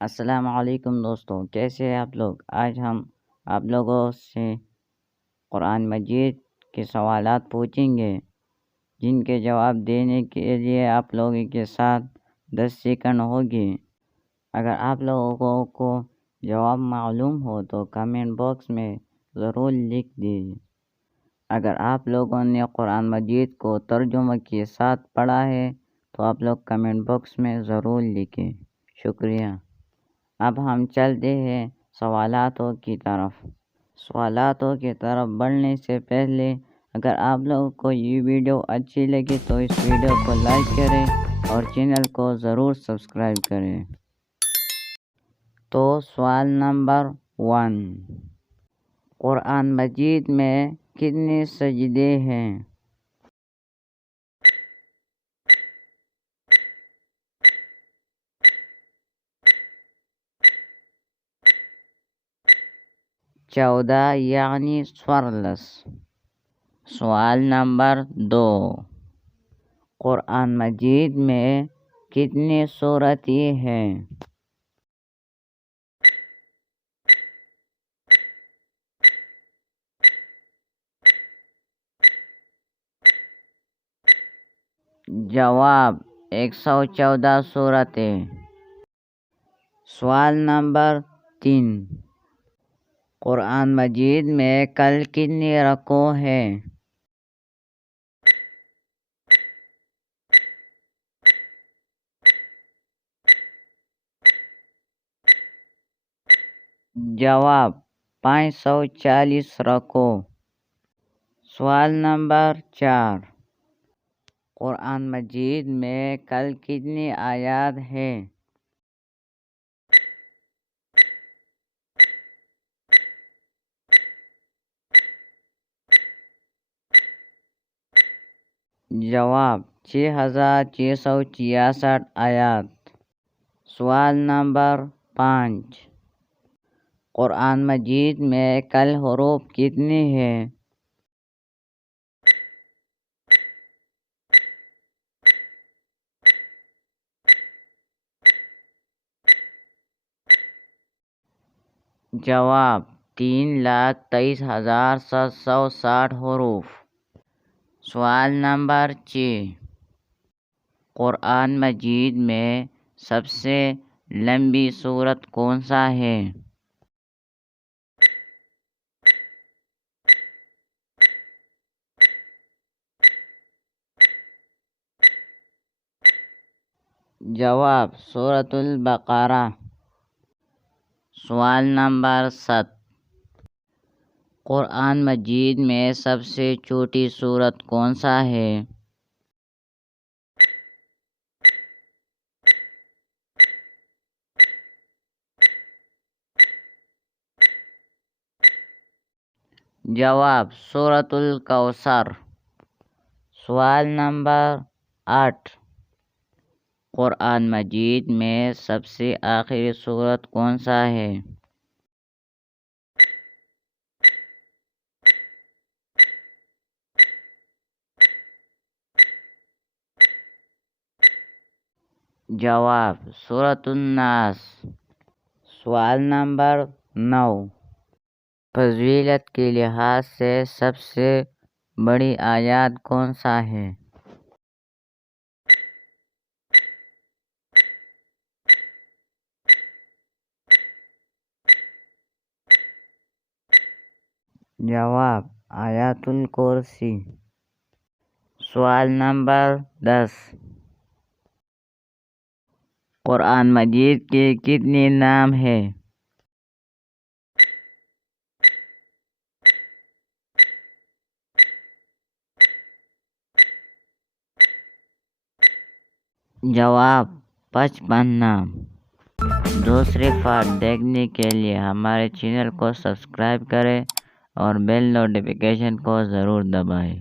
السلام علیکم دوستوں، کیسے ہیں آپ لوگ؟ آج ہم آپ لوگوں سے قرآن مجید کے سوالات پوچھیں گے، جن کے جواب دینے کے لیے آپ لوگوں کے ساتھ 10 سیکنڈ ہوگی۔ اگر آپ لوگوں کو جواب معلوم ہو تو کمنٹ باکس میں ضرور لکھ دیجیے۔ اگر آپ لوگوں نے قرآن مجید کو ترجمہ کے ساتھ پڑھا ہے تو آپ لوگ کمنٹ باکس میں ضرور لکھیں۔ شکریہ۔ اب ہم چلتے ہیں سوالاتوں کی طرف بڑھنے سے پہلے اگر آپ لوگوں کو یہ ویڈیو اچھی لگے تو اس ویڈیو کو لائک کریں اور چینل کو ضرور سبسکرائب کریں۔ تو سوال نمبر 1، قرآن مجید میں کتنے سجدے ہیں؟ چودہ یعنی سورلس۔ سوال نمبر 2، قرآن مجید میں کتنی سورتیں ہیں؟ جواب 114 سورتیں۔ سوال نمبر 3، قرآن مجید میں کل کتنی رکوع ہیں؟ جواب 540 رکوع۔ سوال نمبر 4، قرآن مجید میں کل کتنی آیات ہیں؟ جواب 6666 آیات۔ سوال نمبر 5، قرآن مجید میں کل حروف کتنے ہیں؟ جواب 3,23,760 حروف۔ سوال نمبر 6، قرآن مجید میں سب سے لمبی سورت کون سا ہے؟ جواب سورۃ البقرہ۔ سوال نمبر 7، قرآن مجید میں سب سے چھوٹی سورت کون سا ہے؟ جواب سورۃ الکوثر۔ سوال نمبر 8، قرآن مجید میں سب سے آخری سورت کون سا ہے؟ جواب سورۃ الناس۔ سوال نمبر 9، فضیلت کے لحاظ سے سب سے بڑی آیت کون سا ہے؟ جواب آیت الکرسی۔ سوال نمبر 10، قرآن مجید کے کتنے نام ہیں؟ جواب 55 نام۔ دوسرے پارٹ دیکھنے کے لیے ہمارے چینل کو سبسکرائب کریں اور بیل نوٹیفیکیشن کو ضرور دبائیں۔